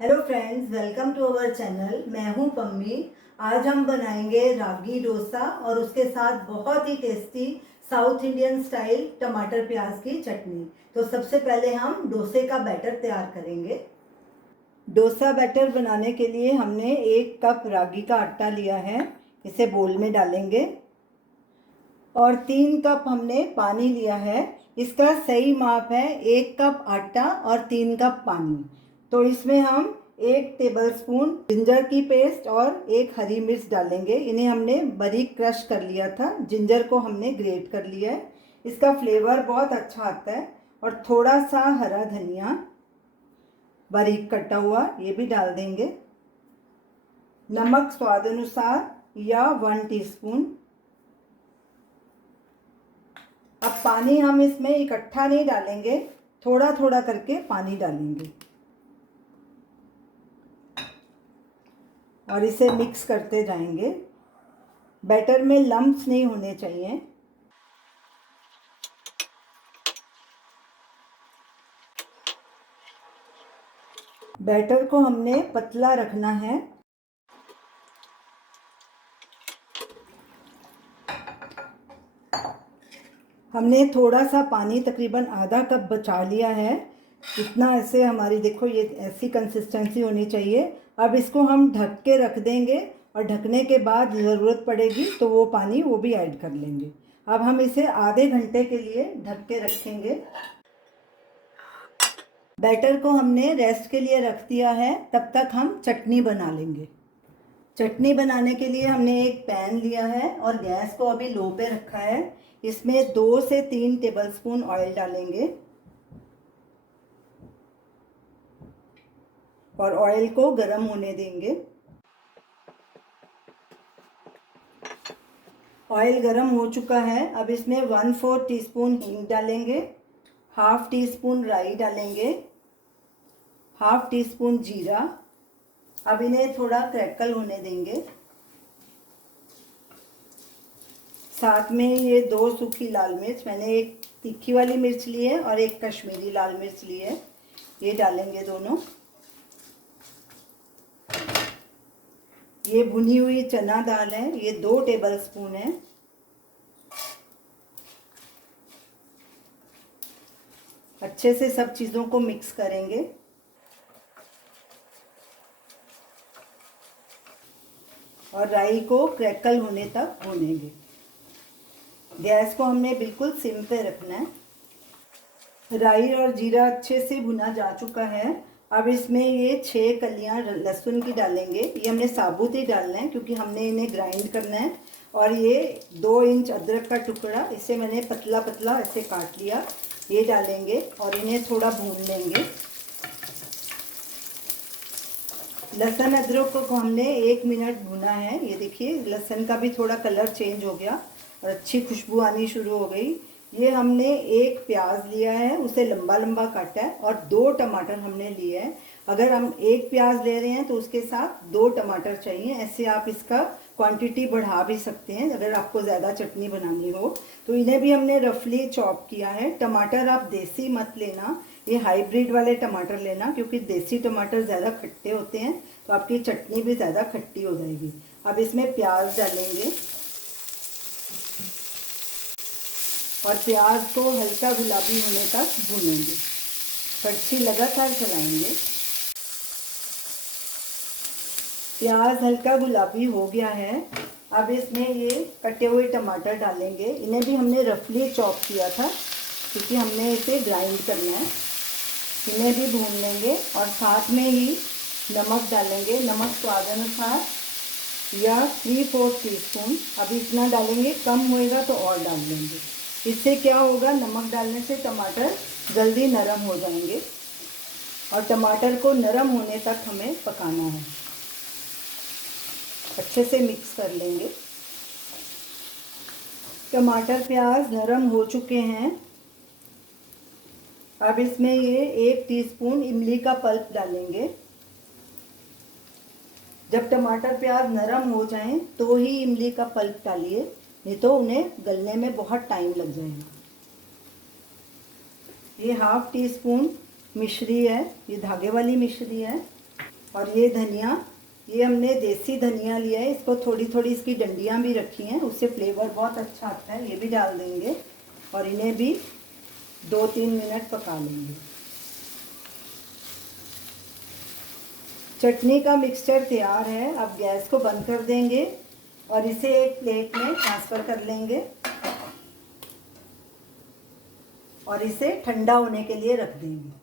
Hello friends, welcome to our channel. मैं हूं पम्मी। आज हम बनाएंगे रागी डोसा और उसके साथ बहुत ही टेस्टी साउथ इंडियन स्टाइल टमाटर प्याज की चटनी। तो सबसे पहले हम डोसे का बैटर तैयार करेंगे। डोसा बैटर बनाने के लिए हमने 1 कप रागी का आटा लिया है, इसे बोल में डालेंगे। और 3 कप हमने पानी लिया है। इसका सही माप है 1 कप आटा और 3 कप पानी। तो इसमें हम 1 टेबलस्पून जिंजर की पेस्ट और 1 हरी मिर्च डालेंगे। इन्हें हमने बारीक क्रश कर लिया था, जिंजर को हमने ग्रेट कर लिया है। इसका फ्लेवर बहुत अच्छा आता है। और थोड़ा सा हरा धनिया बारीक कटा हुआ, ये भी डाल देंगे। नमक स्वाद अनुसार या 1 टीस्पून। अब पानी हम इसमें इकट्ठा नहीं डालेंगे, थोड़ा थोड़ा करके पानी डालेंगे और इसे मिक्स करते जाएंगे। बैटर में लम्प्स नहीं होने चाहिए। बैटर को हमने पतला रखना है। हमने थोड़ा सा पानी, तकरीबन आधा कप बचा लिया है। इतना ऐसे हमारी देखो, ये ऐसी कंसिस्टेंसी होनी चाहिए। अब इसको हम ढक के रख देंगे और ढकने के बाद ज़रूरत पड़ेगी तो वो पानी वो भी ऐड कर लेंगे। अब हम इसे आधे घंटे के लिए ढक के रखेंगे। बैटर को हमने रेस्ट के लिए रख दिया है, तब तक हम चटनी बना लेंगे। चटनी बनाने के लिए हमने एक पैन लिया है और गैस को अभी लो पे रखा है। इसमें 2 से 3 टेबलस्पून ऑयल डालेंगे और ऑयल को गर्म होने देंगे। ऑयल गर्म हो चुका है। अब इसमें 1/4 टीस्पून हींग डालेंगे, हाफ टी स्पून राई डालेंगे, हाफ टी स्पून जीरा। अब इन्हें थोड़ा क्रैकल होने देंगे। साथ में ये 2 सूखी लाल मिर्च, मैंने एक तीखी वाली मिर्च ली है और एक कश्मीरी लाल मिर्च ली है, ये डालेंगे दोनों। ये भुनी हुई चना दाल है, ये 2 टेबलस्पून है। अच्छे से सब चीज़ों को मिक्स करेंगे। और राई को क्रैकल होने तक भूनेंगे। गैस को हमने बिल्कुल सिम पे रखना है। राई और जीरा अच्छे से भुना जा चुका है। अब इसमें ये 6 कलियां लहसुन की डालेंगे। ये हमने साबुत ही डालना है क्योंकि हमने इन्हें ग्राइंड करना है। और ये 2 इंच अदरक का टुकड़ा, इसे मैंने पतला पतला ऐसे काट लिया, ये डालेंगे और इन्हें थोड़ा भून लेंगे। लहसुन अदरक को हमने 1 मिनट भुना है। ये देखिए, लहसुन का भी थोड़ा कलर चेंज हो गया और अच्छी खुशबू आनी शुरू हो गई। ये हमने 1 प्याज लिया है, उसे लंबा लंबा काटा है और 2 टमाटर हमने लिए हैं। अगर हम 1 प्याज ले रहे हैं तो उसके साथ 2 टमाटर चाहिए। ऐसे आप इसका क्वांटिटी बढ़ा भी सकते हैं अगर आपको ज़्यादा चटनी बनानी हो। तो इन्हें भी हमने रफली चॉप किया है। टमाटर आप देसी मत लेना, ये हाइब्रिड वाले टमाटर लेना, क्योंकि देसी टमाटर ज़्यादा खट्टे होते हैं तो आपकी चटनी भी ज़्यादा खट्टी हो जाएगी। अब इसमें प्याज डालेंगे और प्याज को हल्का गुलाबी होने तक भूनेंगे। कड़छी लगातार चलाएंगे। प्याज हल्का गुलाबी हो गया है। अब इसमें ये कटे हुए टमाटर डालेंगे। इन्हें भी हमने रफली चॉप किया था क्योंकि हमने इसे ग्राइंड करना है। इन्हें भी भून लेंगे और साथ में ही नमक डालेंगे, नमक स्वाद अनुसार या 3/4 टीस्पून। अभी इतना डालेंगे, कम होएगा तो और डाल देंगे। इससे क्या होगा, नमक डालने से टमाटर जल्दी नरम हो जाएंगे और टमाटर को नरम होने तक हमें पकाना है। अच्छे से मिक्स कर लेंगे। टमाटर प्याज नरम हो चुके हैं। अब इसमें ये 1 टीस्पून इमली का पल्प डालेंगे। जब टमाटर प्याज नरम हो जाएं तो ही इमली का पल्प डालिए, नहीं तो उन्हें गलने में बहुत टाइम लग जाएगा। ये हाफ टी स्पून मिश्री है, ये धागे वाली मिश्री है। और ये धनिया, ये हमने देसी धनिया लिया है, इसको थोड़ी थोड़ी इसकी डंडियाँ भी रखी हैं, उससे फ्लेवर बहुत अच्छा आता है। ये भी डाल देंगे और इन्हें भी 2-3 मिनट पका लेंगे। चटनी का मिक्सचर तैयार है। अब गैस को बंद कर देंगे और इसे एक प्लेट में ट्रांसफ़र कर लेंगे और इसे ठंडा होने के लिए रख देंगे।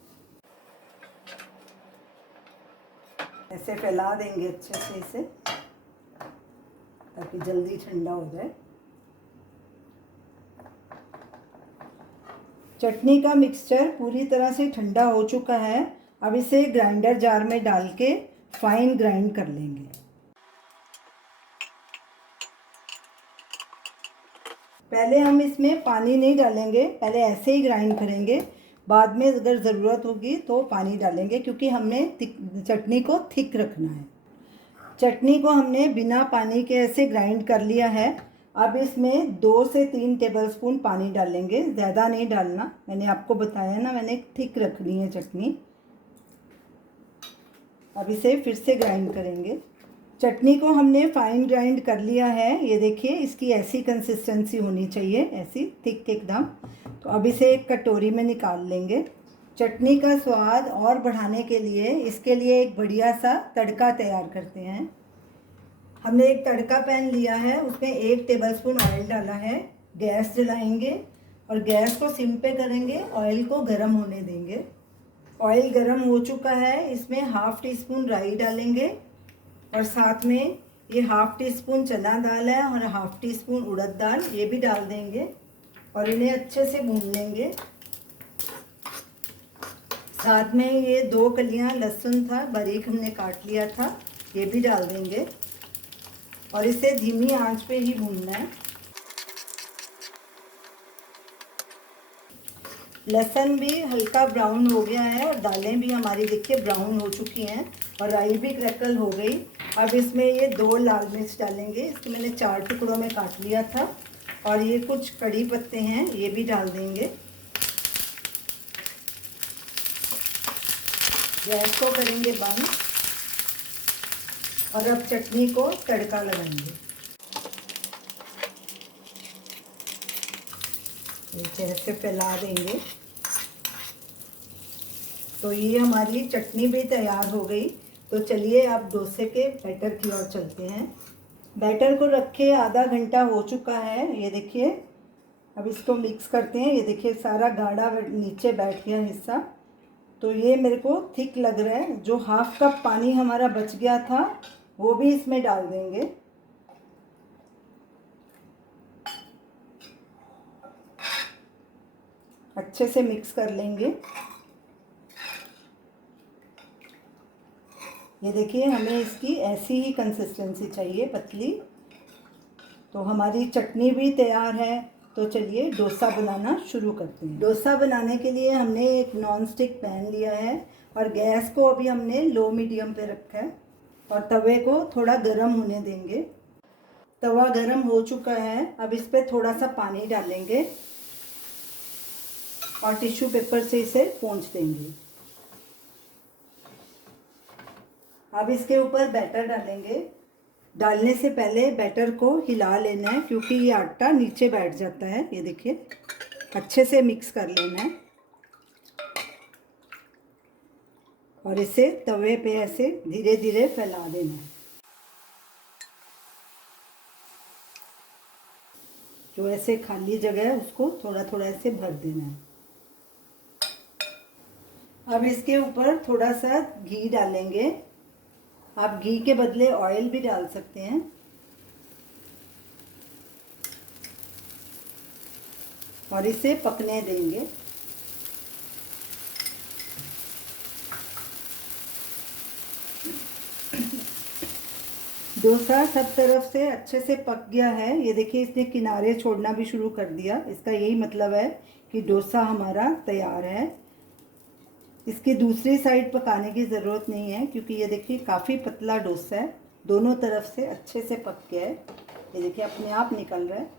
ऐसे फैला देंगे अच्छे से इसे, ताकि जल्दी ठंडा हो जाए। चटनी का मिक्सचर पूरी तरह से ठंडा हो चुका है। अब इसे ग्राइंडर जार में डाल के फाइन ग्राइंड कर लेंगे। पहले हम इसमें पानी नहीं डालेंगे, पहले ऐसे ही ग्राइंड करेंगे। बाद में अगर ज़रूरत होगी तो पानी डालेंगे, क्योंकि हमने चटनी को थिक रखना है। चटनी को हमने बिना पानी के ऐसे ग्राइंड कर लिया है। अब इसमें 2 से 3 टेबलस्पून पानी डालेंगे, ज़्यादा नहीं डालना। मैंने आपको बताया ना, मैंने थिक रखनी है चटनी। अब इसे फिर से ग्राइंड करेंगे। चटनी को हमने फाइन ग्राइंड कर लिया है। ये देखिए, इसकी ऐसी कंसिस्टेंसी होनी चाहिए, ऐसी थिक एकदम। तो अब इसे एक कटोरी में निकाल लेंगे। चटनी का स्वाद और बढ़ाने के लिए इसके लिए एक बढ़िया सा तड़का तैयार करते हैं। हमने एक तड़का पैन लिया है, उसमें 1 टेबलस्पून ऑयल डाला है। गैस जलाएंगे और गैस को सिम पे करेंगे, ऑयल को गर्म होने देंगे। ऑयल गर्म हो चुका है, इसमें 1/2 टीस्पून राई डालेंगे और साथ में ये 1/2 टीस्पून चना दाल है और 1/2 टीस्पून उड़द दाल, ये भी डाल देंगे और इन्हें अच्छे से भून लेंगे। साथ में ये 2 कलियां लहसुन था, बारीक हमने काट लिया था, ये भी डाल देंगे और इसे धीमी आंच पे ही भूनना है। लहसुन भी हल्का ब्राउन हो गया है और दालें भी हमारी देखिए ब्राउन हो चुकी हैं और राई भी क्रैकल हो गई। अब इसमें ये 2 लाल मिर्च डालेंगे, इसको मैंने 4 टुकड़ों में काट लिया था। और ये कुछ कड़ी पत्ते हैं, ये भी डाल देंगे। गैस को करेंगे बंद और अब चटनी को तड़का लगाएंगे। ऐसे फैला देंगे। तो ये हमारी चटनी भी तैयार हो गई। तो चलिए अब डोसे के बैटर की ओर चलते हैं। बैटर को रखे आधा घंटा हो चुका है, ये देखिए। अब इसको मिक्स करते हैं। ये देखिए सारा गाढ़ा नीचे बैठ गया हिस्सा। तो ये मेरे को थिक लग रहा है। जो 1/2 कप पानी हमारा बच गया था वो भी इसमें डाल देंगे। अच्छे से मिक्स कर लेंगे। ये देखिए, हमें इसकी ऐसी ही कंसिस्टेंसी चाहिए, पतली। तो हमारी चटनी भी तैयार है। तो चलिए डोसा बनाना शुरू करते हैं। डोसा बनाने के लिए हमने एक नॉन स्टिक पैन लिया है और गैस को अभी हमने लो मीडियम पे रखा है और तवे को थोड़ा गर्म होने देंगे। तवा गर्म हो चुका है। अब इस पर थोड़ा सा पानी डालेंगे और टिश्यू पेपर से इसे पोंछ देंगे। अब इसके ऊपर बैटर डालेंगे। डालने से पहले बैटर को हिला लेना है, क्योंकि ये आटा नीचे बैठ जाता है। ये देखिए, अच्छे से मिक्स कर लेना है और इसे तवे पे ऐसे धीरे धीरे फैला देना है। जो ऐसे खाली जगह है उसको थोड़ा थोड़ा ऐसे भर देना है। अब इसके ऊपर थोड़ा सा घी डालेंगे। आप घी के बदले ऑयल भी डाल सकते हैं। और इसे पकने देंगे। डोसा सब तरफ से अच्छे से पक गया है। ये देखिए, इसने किनारे छोड़ना भी शुरू कर दिया। इसका यही मतलब है कि डोसा हमारा तैयार है। इसकी दूसरी साइड पकाने की ज़रूरत नहीं है, क्योंकि ये देखिए काफ़ी पतला डोसा है। दोनों तरफ से अच्छे से पक गया है। ये देखिए अपने आप निकल रहा है।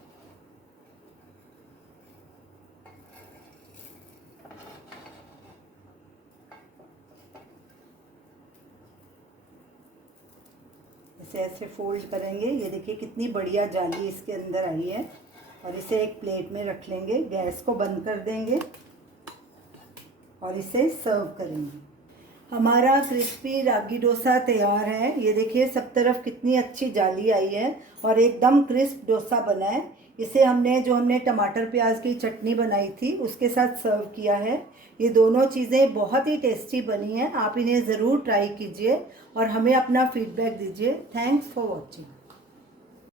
इसे ऐसे फोल्ड करेंगे। ये देखिए कितनी बढ़िया जाली इसके अंदर आई है। और इसे एक प्लेट में रख लेंगे, गैस को बंद कर देंगे और इसे सर्व करेंगे। हमारा क्रिस्पी रागी डोसा तैयार है। ये देखिए सब तरफ कितनी अच्छी जाली आई है और एकदम क्रिस्प डोसा बना है। इसे हमने टमाटर प्याज की चटनी बनाई थी उसके साथ सर्व किया है। ये दोनों चीज़ें बहुत ही टेस्टी बनी हैं। आप इन्हें ज़रूर ट्राई कीजिए और हमें अपना फीडबैक दीजिए। Thanks for watching.